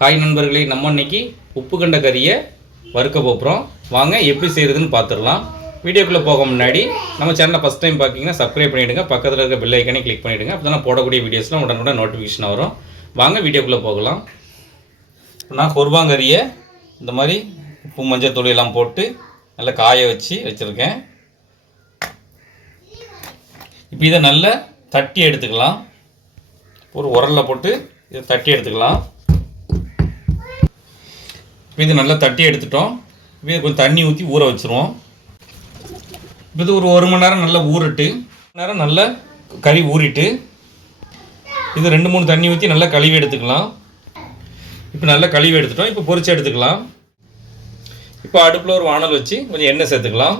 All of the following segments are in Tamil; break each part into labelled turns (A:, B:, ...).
A: ஹாய் நண்பர்களே நம்ம இன்னைக்கு உப்பு கண்ட கறியை வறுக்க போகிறோம் வாங்க எப்படி செய்கிறதுன்னு பார்த்துடலாம் வீடியோக்குள்ளே போக முன்னாடி நம்ம சேனலை ஃபஸ்ட் டைம் பார்க்கிங்கன்னா சப்ஸ்கிரைப் பண்ணிவிடுங்க பக்கத்தில் இருக்க பெல் ஐக்கனே கிளிக் பண்ணிவிடுங்க அப்போ தான் போடக்கூடிய வீடியோஸ்லாம் உடனுடன் நோட்டிஃபிகேஷன் வரும். வாங்க வீடியோக்குள்ளே போகலாம். நான் குருபாங்கறியை இந்த மாதிரி உப்பு மஞ்சள் தூள் எல்லாம் போட்டு நல்லா காய வச்சு வச்சுருக்கேன். இப்போ இதை நல்லா தட்டி எடுத்துக்கலாம். ஒரு உரலில் போட்டு இதை தட்டி எடுத்துக்கலாம். இப்போ இது நல்லா தட்டி எடுத்துட்டோம். இப்போ கொஞ்சம் தண்ணி ஊற்றி ஊற வச்சுருவோம். இப்போ இது ஒரு ஒரு மணி நேரம் நல்லா ஊறிட்டு நேரம் நல்லா கறி ஊறிட்டு இது ரெண்டு மூணு தண்ணி ஊற்றி நல்லா கழுவி எடுத்துக்கலாம். இப்போ நல்லா கழுவி எடுத்துட்டோம். இப்போ பொரிச்சு எடுத்துக்கலாம். இப்போ அடுப்பில் ஒரு வானல் வச்சு கொஞ்சம் எண்ணெய் சேர்த்துக்கலாம்.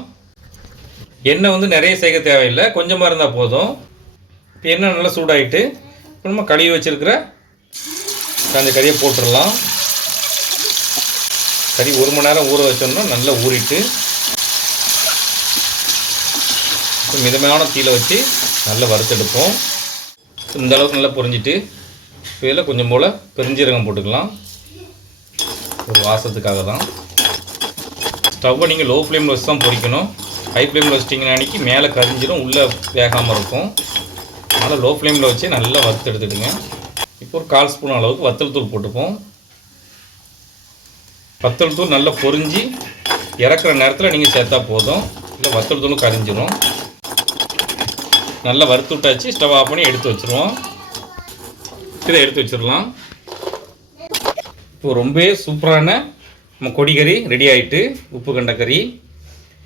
A: எண்ணெய் வந்து நிறைய சேர்க்க தேவையில்லை. கொஞ்சமாக இருந்தால் போதும். இப்போ எண்ணெய் நல்லா சூடாகிட்டு இப்போ நம்ம கழுவி வச்சுருக்கிற அந்த கறியை போட்டுடலாம். கறி ஒரு மணி நேரம் ஊற வச்சோம்னா நல்லா ஊறிட்டு மிதமான தீயில வச்சு நல்லா வறுத்தெடுப்போம். இந்த அளவுக்கு நல்லா பொரிஞ்சிட்டு இதில் கொஞ்சம் போல் பெருஞ்சீரகம் போட்டுக்கலாம். ஒரு வாசத்துக்காக தான். ஸ்டவ்வை நீங்கள் லோ ஃப்ளேமில் வச்சு தான் பொரிக்கணும். ஹை ஃப்ளேமில் வச்சிட்டிங்கன்னா அன்றைக்கி மேலே கரிஞ்சிடும் உள்ளே வேகாமல் இருக்கும். அதனால் லோ ஃப்ளேமில் வச்சு நல்லா வறுத்து எடுத்துடுங்க. இப்போ ஒரு கால் ஸ்பூன் அளவுக்கு வத்தல் தூள் போட்டுப்போம். வத்தல் தூள் நல்லா பொறிஞ்சி இறக்குற நேரத்தில் நீங்கள் சேர்த்தா போதும். இல்லை வத்தல் தூளும் கரிஞ்சிடும் நல்லா வறுத்து விட்டாச்சு. ஸ்டவ் ஆஃப் பண்ணி எடுத்து வச்சுருவோம். இதை எடுத்து வச்சிடலாம் இப்போ ரொம்பவே சூப்பரான நம்ம கொடிக்கறி ரெடி ஆகிட்டு உப்பு கண்ட கறி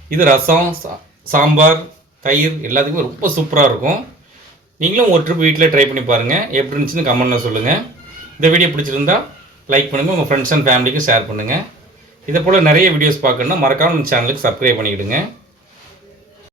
A: இது ரசம் சா- சாம்பார் தயிர் எல்லாத்துக்குமே ரொம்ப சூப்பராக இருக்கும். நீங்களும் ஒரு ட்ரிப் வீட்டில் ட்ரை பண்ணி பாருங்கள் எப்படி இருந்துச்சுன்னு கமெண்ட்டில் சொல்லுங்கள் இந்த வீடியோ பிடிச்சிருந்தா லைக் பண்ணுங்கள் உங்கள் ஃப்ரெண்ட்ஸ் அண்ட் ஃபேமிலிக்கும் ஷேர் பண்ணுங்கள் இதை போல் நிறைய வீடியோஸ் பார்க்கணுன்னா மறக்காம நம்ம சேனலுக்கு சப்ஸ்கிரைப் பண்ணிவிடுங்க